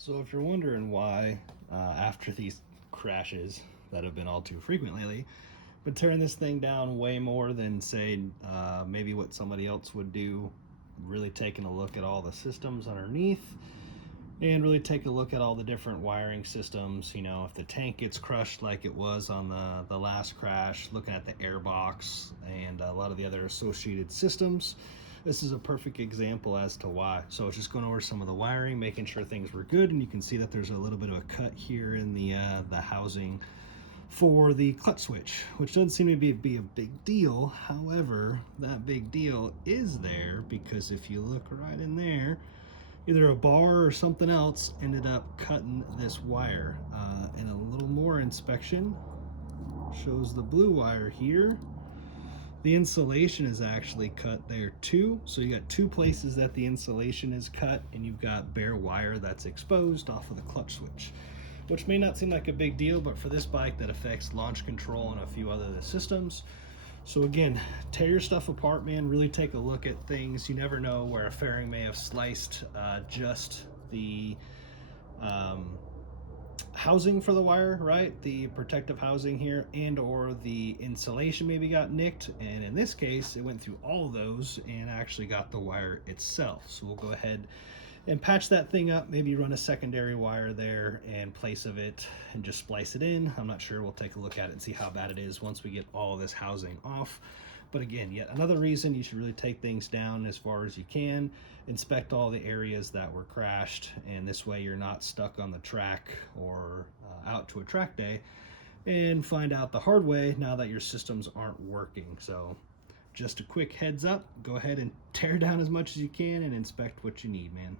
So if you're wondering why, after these crashes that have been all too frequent lately, been tearing this thing down way more than say maybe what somebody else would do, really taking a look at all the systems underneath and really take a look at all the different wiring systems. You know, if the tank gets crushed like it was on the last crash, looking at the air box and a lot of the other associated systems, this is a perfect example as to why. So I was just going over some of the wiring, making sure things were good, and you can see that there's a little bit of a cut here in the housing for the clutch switch, which doesn't seem to be a big deal. However, that big deal is there because if you look right in there, either a bar or something else ended up cutting this wire. And a little more inspection shows the blue wire here. The insulation is actually cut there too. So you got two places that the insulation is cut, and you've got bare wire that's exposed off of the clutch switch, which may not seem like a big deal, but for this bike that affects launch control and a few other systems. So again, tear your stuff apart, man. Really take a look at things. You never know where a fairing may have sliced just the housing for the wire, right? The protective housing here, and or the insulation maybe got nicked. And in this case, it went through all of those and actually got the wire itself. So we'll go ahead and patch that thing up, maybe run a secondary wire there in place of it and just splice it in. I'm not sure. We'll take a look at it and see how bad it is once we get all this housing off. But again, yet another reason you should really take things down as far as you can, inspect all the areas that were crashed, and this way you're not stuck on the track or out to a track day and find out the hard way now that your systems aren't working. So just a quick heads up, go ahead and tear down as much as you can and inspect what you need, man.